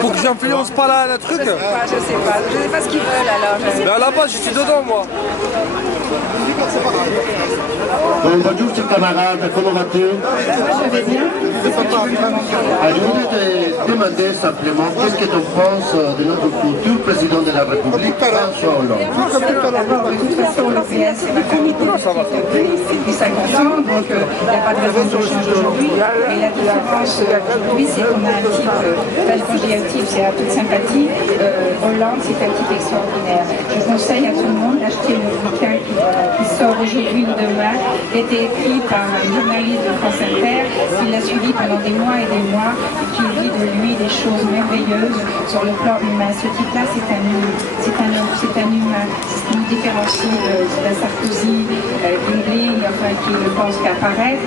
Pour que j'influence pas la truc. Je sais pas ce qu'ils veulent alors. Mais à la base, je suis dedans moi. Bonjour camarades, comment vas-tu? Je vais bien. Je voudrais te demander simplement qu'est-ce que tu penses de notre futur président de la République, François Hollande. D'abord, de toute façon, le PS est ma famille depuis 50 ans, donc il n'y a pas de raison que je change aujourd'hui. Mais la différence aujourd'hui, c'est qu'on a un type, quand je dis un type, c'est à toute sympathie. Hollande, c'est un type extraordinaire. Je conseille à tout le monde d'acheter le bouquin qui sort aujourd'hui ou demain, qui a été écrit par un journaliste de France Inter, qui l'a suivi pendant des mois et des mois, et qui dit de lui des choses merveilleuses sur le plan humain. Ce type-là, c'est un homme, c'est un humain, c'est ce qui nous différencie d'un Sarkozy, Bling, enfin qui ne pense qu'à apparaître.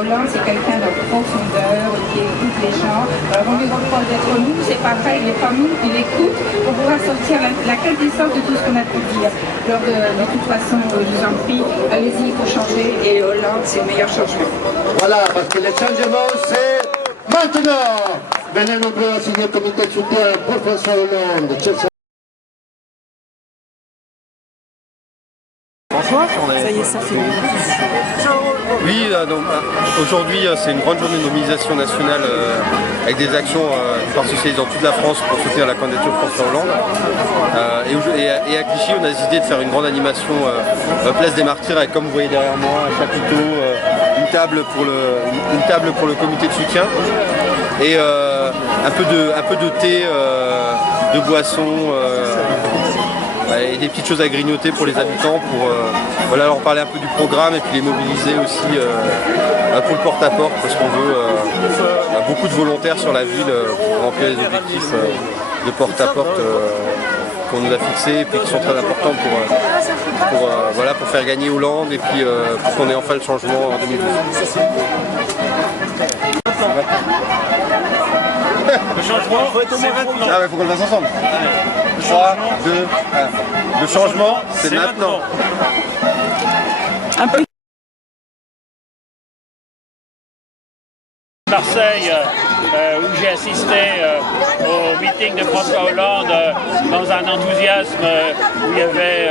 Hollande, c'est quelqu'un de profondeur, qui écoute les gens. Alors on lui reproche d'être mou, c'est pas vrai, il n'est pas mou, il écoute pour pouvoir sortir la quintessence de tout ce qu'on a pu dire. Alors de toute façon, je vous en prie, allez-y, il faut changer, et Hollande, c'est le meilleur changement. Voilà, parce que le changement, c'est maintenant. Venez nombreux à signer le comité de soutien pour François Hollande. Ça y est, ça fait. Oui, donc aujourd'hui c'est une grande journée de mobilisation nationale avec des actions du Parti Socialiste dans toute la France pour soutenir la candidature de François Hollande. Et à Clichy, on a décidé de faire une grande animation place des Martyrs avec, comme vous voyez derrière moi, un chapiteau, une table pour le comité de soutien et un peu de thé, de boissons. Et des petites choses à grignoter pour les habitants, pour voilà, leur parler un peu du programme et puis les mobiliser aussi pour le porte-à-porte, parce qu'on veut beaucoup de volontaires sur la ville pour remplir les objectifs de porte-à-porte qu'on nous a fixés et puis qui sont très importants pour faire gagner Hollande et puis pour qu'on ait enfin le changement en 2012. Le changement, c'est maintenant. Ah mais faut qu'on le fasse ensemble. 3, 2, 1. Le changement, c'est maintenant. Marseille, où j'ai assisté au meeting de François Hollande dans un enthousiasme où il y avait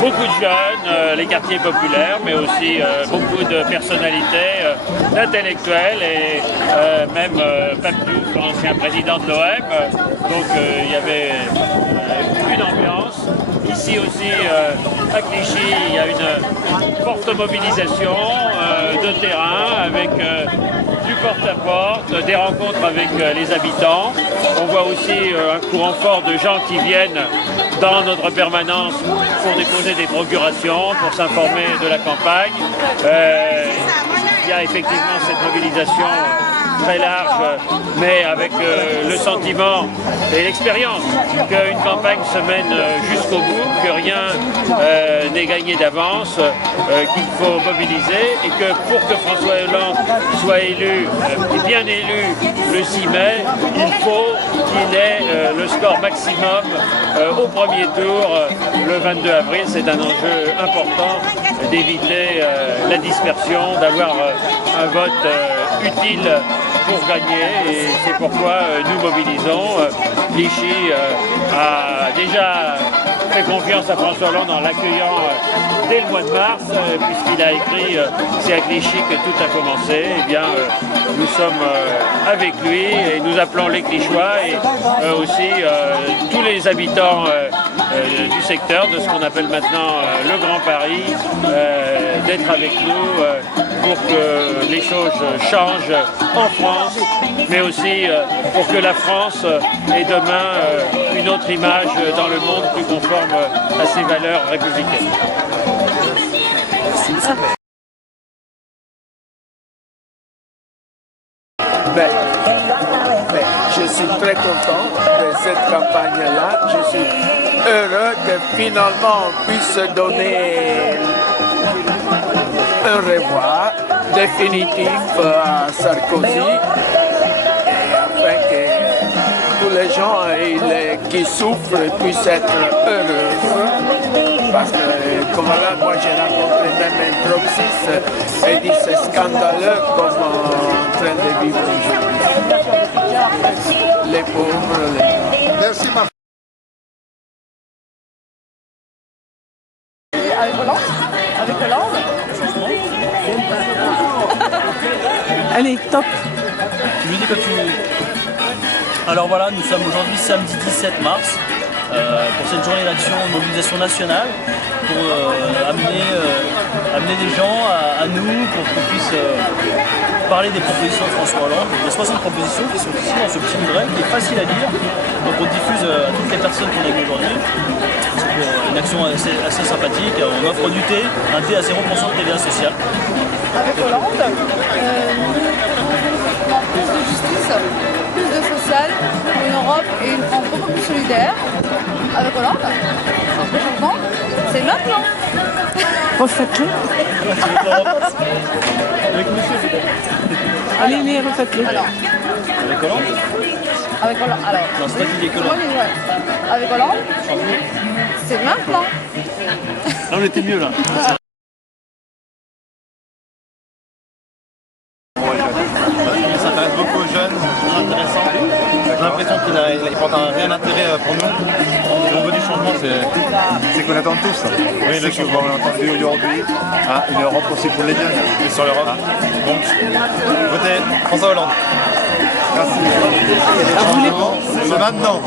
beaucoup de jeunes, les quartiers populaires, mais aussi beaucoup de personnalités, d'intellectuels et même Pape Diouf, l'ancien président de l'OM. Donc il y avait une ambiance. Ici aussi, à Clichy, il y a une forte mobilisation de terrain avec du porte-à-porte, des rencontres avec les habitants. On voit aussi un courant fort de gens qui viennent dans notre permanence pour déposer des procurations, pour s'informer de la campagne. Il y a effectivement cette mobilisation très large, mais avec le sentiment et l'expérience qu'une campagne se mène jusqu'au bout, que rien n'est gagné d'avance, qu'il faut mobiliser et que pour que François Hollande soit élu et bien élu le 6 mai, il faut qu'il ait le score maximum au premier tour le 22 avril. C'est un enjeu important d'éviter la dispersion, d'avoir un vote utile pour gagner, et c'est pourquoi nous mobilisons. Clichy a déjà fait confiance à François Hollande en l'accueillant dès le mois de mars, puisqu'il a écrit « C'est à Clichy que tout a commencé ». Eh bien, nous sommes avec lui et nous appelons les Clichois et aussi tous les habitants du secteur, de ce qu'on appelle maintenant le Grand Paris, d'être avec nous pour que les choses changent en France, mais aussi pour que la France ait demain une autre image dans le monde plus conforme à ses valeurs républicaines. Je suis très content de cette campagne-là. Je suis heureux que finalement on puisse donner un revoir définitif à Sarkozy, et afin que tous les gens qui souffrent puissent être heureux. Parce que, comme là, moi j'ai rencontré même un droxiste et dit c'est scandaleux comme on est en train de vivre aujourd'hui. Les Allez, top. Je lui dis quand tu... Alors voilà, nous sommes aujourd'hui samedi 17 mars pour cette journée d'action, mobilisation nationale, pour amener des gens à nous, pour qu'on puisse parler des propositions de François Hollande. Il y a 60 propositions qui sont ici dans ce petit livret qui est facile à lire. Donc on diffuse à toutes les personnes qu'on a vues aujourd'hui. C'est une action assez sympathique. On offre du thé, un thé à 0% de TVA sociale. Avec Hollande, plus de justice, plus de social, une Europe et une France beaucoup plus solidaire. Avec Hollande, franchement, c'est maintenant. Refaites-le. Avec monsieur peut-être. Allez, les refaites-le. Alors, Avec Hollande. avec Hollande, alors. Non, c'est pas qui dit que Moi, Hollande. ouais. Avec Hollande, c'est maintenant. Là on était mieux là. Il s'intéresse beaucoup aux jeunes, c'est intéressant. J'ai l'impression qu'il porte un réel intérêt pour nous. Si on veut du changement, c'est qu'on attend tous. Oui, le changement, on l'a entendu aujourd'hui. Une Europe aussi pour les jeunes. Et sur l'Europe. Donc, votez François Hollande. Merci. C'est maintenant.